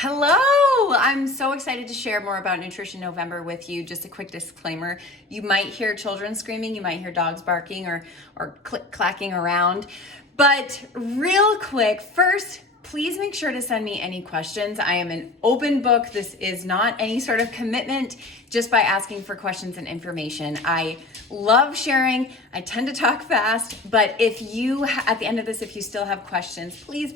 Hello! I'm so excited to share more about Nutrition November with you. Just a quick disclaimer. You might hear children screaming, you might hear dogs barking or click-clacking around. But real quick, first, please make sure to send me any questions. I am an open book. This is not any sort of commitment just by asking for questions and information. I love sharing. I tend to talk fast, but if you, at the end of this, if you still have questions, please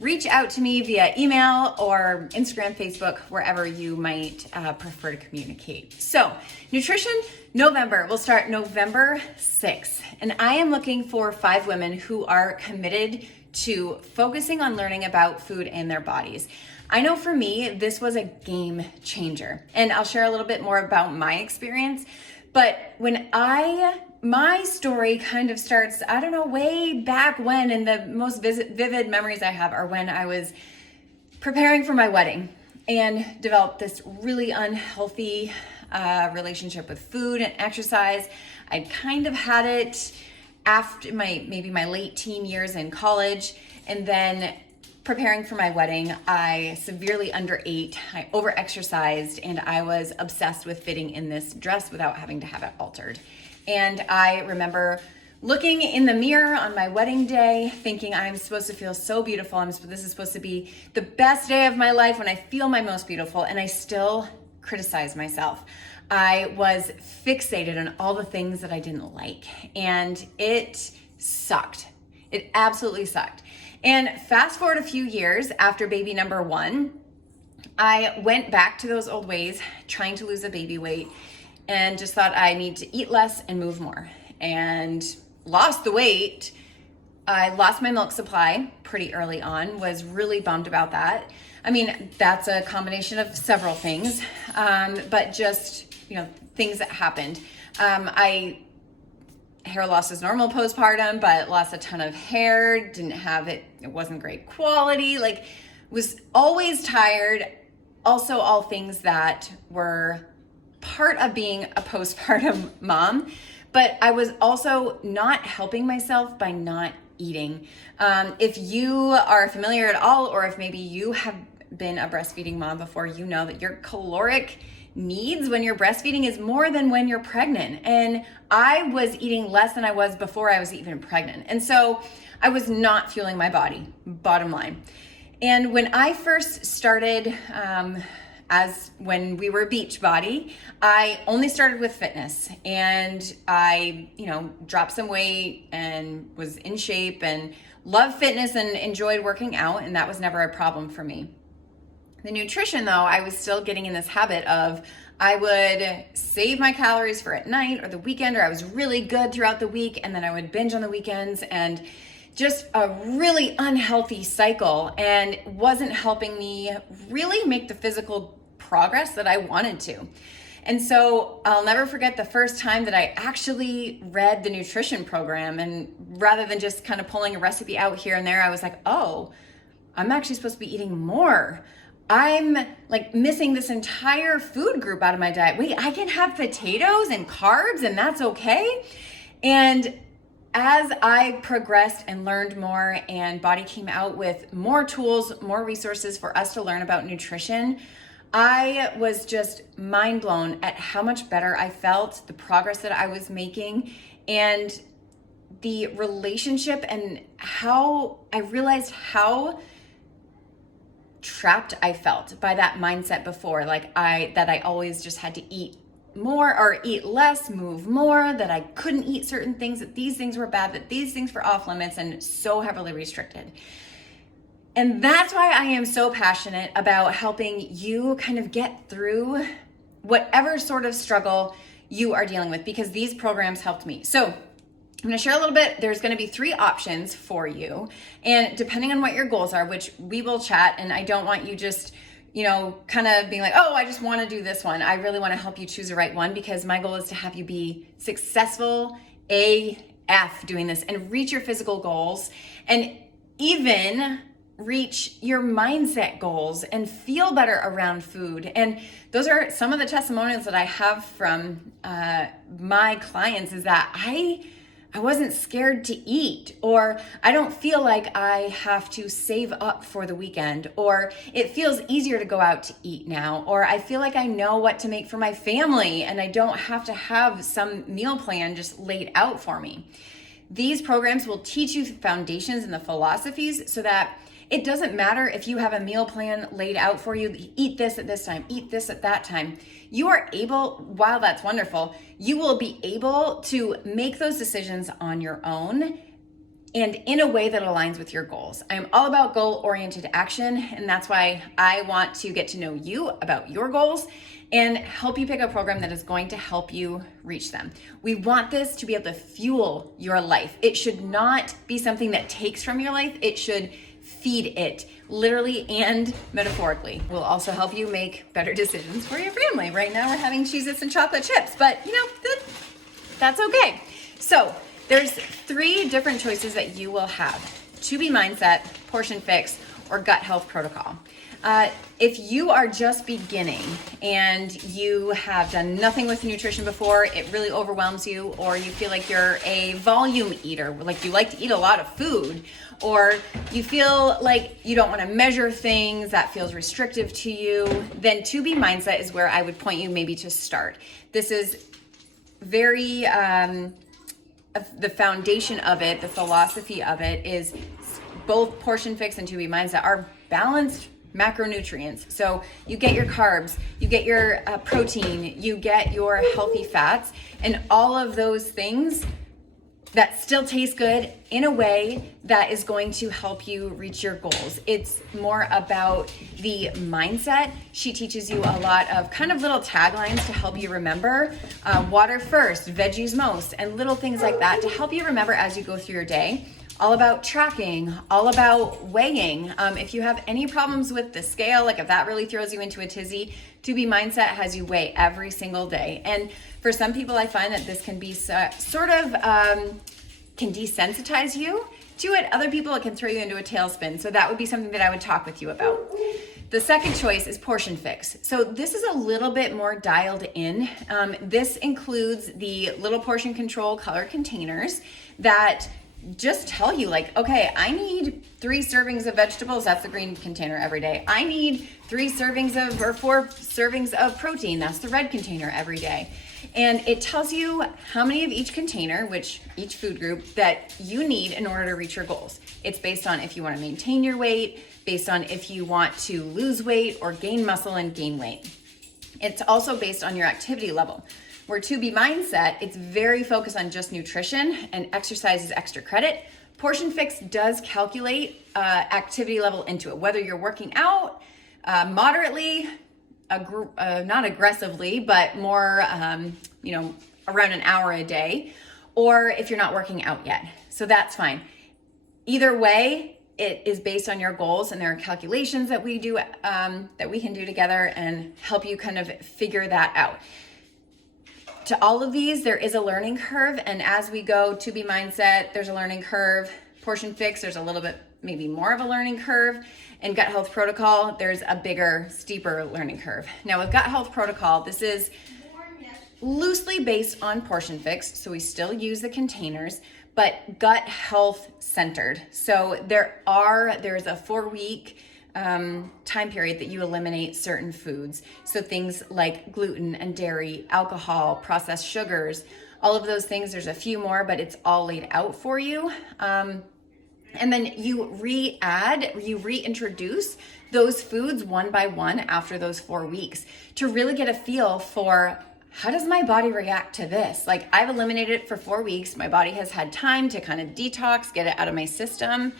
reach out to me via email or Instagram, Facebook, wherever you might prefer to communicate. So, Nutrition November will start November 6th, and I am looking for 5 women who are committed to focusing on learning about food and their bodies. I know for me, this was a game changer, and I'll share a little bit more about my experience. But my story kind of starts, I don't know, way back when, and the most vivid memories I have are when I was preparing for my wedding and developed this really unhealthy relationship with food and exercise. I kind of had it after maybe my late teen years in college, and then preparing for my wedding, I severely underate, I overexercised, and I was obsessed with fitting in this dress without having to have it altered. And I remember looking in the mirror on my wedding day, thinking I'm supposed to feel so beautiful. This is supposed to be the best day of my life when I feel my most beautiful, and I still criticize myself. I was fixated on all the things that I didn't like, and it sucked. It absolutely sucked. And fast forward a few years after baby number 1, I went back to those old ways, trying to lose a baby weight, and just thought I need to eat less and move more, and lost the weight. I lost my milk supply pretty early on, was really bummed about that. I mean, that's a combination of several things, but just, things that happened. Hair loss is normal postpartum, but lost a ton of hair, didn't have it, it wasn't great quality, was always tired. Also, all things that were part of being a postpartum mom, but I was also not helping myself by not eating. If you are familiar at all, or if maybe you have been a breastfeeding mom before, you know that your caloric needs when you're breastfeeding is more than when you're pregnant. And I was eating less than I was before I was even pregnant. And so I was not fueling my body, bottom line. And when I first started, when we were Beachbody, I only started with fitness, and I, dropped some weight and was in shape and loved fitness and enjoyed working out. And that was never a problem for me. The nutrition, though, I was still getting in this habit of I would save my calories for at night or the weekend, or I was really good throughout the week, and then I would binge on the weekends, and just a really unhealthy cycle, and wasn't helping me really make the physical progress that I wanted to. And so I'll never forget the first time that I actually read the nutrition program, and rather than just kind of pulling a recipe out here and there, I was like, oh, I'm actually supposed to be eating more. I'm missing this entire food group out of my diet. Wait, I can have potatoes and carbs and that's okay? And as I progressed and learned more, and Body came out with more tools, more resources for us to learn about nutrition, I was just mind blown at how much better I felt, the progress that I was making, and the relationship, and how I realized how trapped I felt by that mindset before, that I always just had to eat more or eat less, move more, that I couldn't eat certain things, that these things were bad, that these things were off limits and so heavily restricted. And that's why I am so passionate about helping you kind of get through whatever sort of struggle you are dealing with, because these programs helped me. So I'm going to share a little bit. There's going to be 3 options for you. And depending on what your goals are, which we will chat, and I don't want you just, kind of being like, oh, I just want to do this one. I really want to help you choose the right one, because my goal is to have you be successful AF doing this and reach your physical goals, and even reach your mindset goals and feel better around food. And those are some of the testimonials that I have from my clients, is that I I wasn't scared to eat, or I don't feel like I have to save up for the weekend, or it feels easier to go out to eat now, or I feel like I know what to make for my family and I don't have to have some meal plan just laid out for me. These programs will teach you the foundations and the philosophies so that it doesn't matter if you have a meal plan laid out for you, eat this at this time, eat this at that time. You are able, while that's wonderful, you will be able to make those decisions on your own and in a way that aligns with your goals. I'm all about goal-oriented action, and that's why I want to get to know you about your goals and help you pick a program that is going to help you reach them. We want this to be able to fuel your life. It should not be something that takes from your life. It should feed it, literally and metaphorically. We'll also help you make better decisions for your family. Right now we're having Cheez-Its and chocolate chips, but that's okay. So there's 3 different choices that you will have: To Be Mindset, Portion Fix, or Gut Health Protocol. If you are just beginning and you have done nothing with nutrition before, it really overwhelms you, or you feel like you're a volume eater, like you like to eat a lot of food, or you feel like you don't want to measure things, that feels restrictive to you, then To Be Mindset is where I would point you maybe to start. This is very, the foundation of it, the philosophy of it is both Portion Fix and To Be Mindset are balanced macronutrients. So you get your carbs, you get your protein, you get your healthy fats, and all of those things that still taste good in a way that is going to help you reach your goals. It's more about the mindset. She teaches you a lot of kind of little taglines to help you remember. Water first, veggies most, and little things like that to help you remember as you go through your day. All about tracking, all about weighing. If you have any problems with the scale, like if that really throws you into a tizzy, To Be Mindset has you weigh every single day. And for some people, I find that this can be sort of, can desensitize you to it. Other people, it can throw you into a tailspin. So that would be something that I would talk with you about. The second choice is Portion Fix. So this is a little bit more dialed in. This includes the little portion control color containers that just tell you like, okay, I need 3 servings of vegetables. That's the green container every day. I need 3 servings of, or 4 servings of protein. That's the red container every day. And it tells you how many of each container, which each food group that you need in order to reach your goals. It's based on if you want to maintain your weight, based on if you want to lose weight or gain muscle and gain weight. It's also based on your activity level. Where To Be Mindset, it's very focused on just nutrition and exercise is extra credit. Portion Fix does calculate activity level into it, whether you're working out moderately, not aggressively, but more, around an hour a day, or if you're not working out yet. So that's fine. Either way, it is based on your goals, and there are calculations that we do, that we can do together and help you kind of figure that out. To all of these, there is a learning curve, and as we go To Be Mindset, there's a learning curve. Portion Fix, there's a little bit, maybe more of a learning curve. And Gut Health Protocol, there's a bigger, steeper learning curve. Now with Gut Health Protocol, this is loosely based on Portion Fix, so we still use the containers, but gut health centered. So there's a 4-week time period that you eliminate certain foods. So things like gluten and dairy, alcohol, processed sugars, all of those things. There's a few more, but it's all laid out for you. And then you reintroduce those foods one by one after those 4 weeks to really get a feel for how does my body react to this? Like I've eliminated it for 4 weeks. My body has had time to kind of detox, get it out of my system.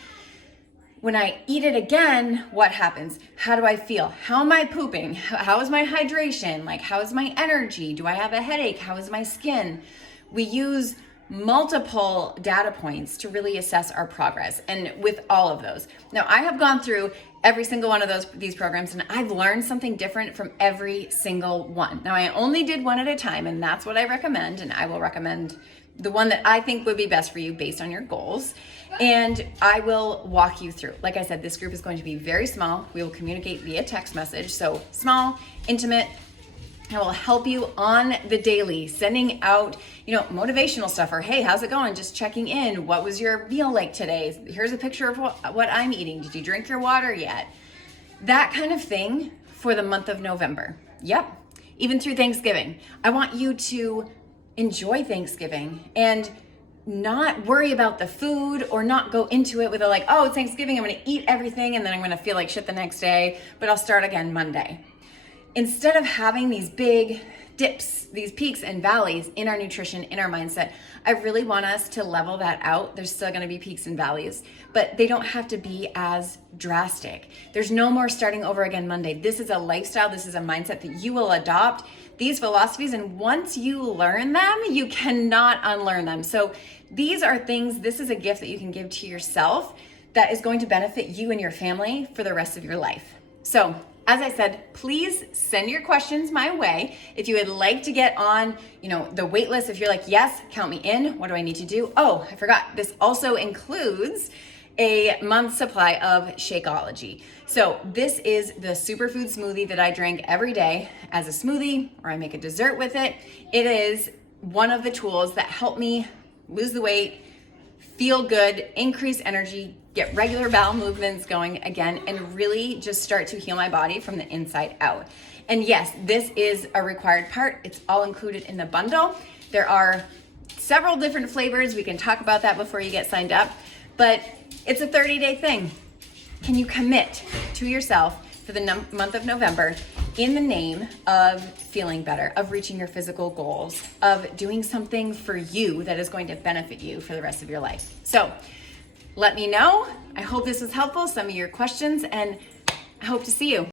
When I eat it again, what happens? How do I feel? How am I pooping? How is my hydration? Like, how is my energy? Do I have a headache? How is my skin? We use multiple data points to really assess our progress. And with all of those. Now, I have gone through every single one of these programs, and I've learned something different from every single one. Now, I only did one at a time, and that's what I recommend. And I will recommend the one that I think would be best for you based on your goals. And I will walk you through. Like I said, this group is going to be very small. We will communicate via text message. So small, intimate, I will help you on the daily, sending out, motivational stuff, or hey, how's it going? Just checking in. What was your meal like today? Here's a picture of what I'm eating. Did you drink your water yet? That kind of thing for the month of November. Yep. Even through Thanksgiving. I want you to enjoy Thanksgiving and not worry about the food, or not go into it with oh, it's Thanksgiving, I'm going to eat everything and then I'm going to feel like shit the next day, but I'll start again Monday. Instead of having these big dips, these peaks and valleys in our nutrition, in our mindset, I really want us to level that out. There's still going to be peaks and valleys, but they don't have to be as drastic. There's no more starting over again Monday. This is a lifestyle. This is a mindset that you will adopt these philosophies, and once you learn them, you cannot unlearn them. So these are things, this is a gift that you can give to yourself that is going to benefit you and your family for the rest of your life. So as I said, please send your questions my way. If you would like to get on, the wait list, if you're like, yes, count me in, what do I need to do? Oh, I forgot. This also includes a month's supply of Shakeology. So this is the superfood smoothie that I drink every day as a smoothie, or I make a dessert with it. It is one of the tools that help me lose the weight, feel good, increase energy, get regular bowel movements going again, and really just start to heal my body from the inside out. And yes, this is a required part. It's all included in the bundle. There are several different flavors. We can talk about that before you get signed up, but it's a 30-day thing. Can you commit to yourself for the month of November in the name of feeling better, of reaching your physical goals, of doing something for you that is going to benefit you for the rest of your life? So let me know. I hope this was helpful, some of your questions, and I hope to see you.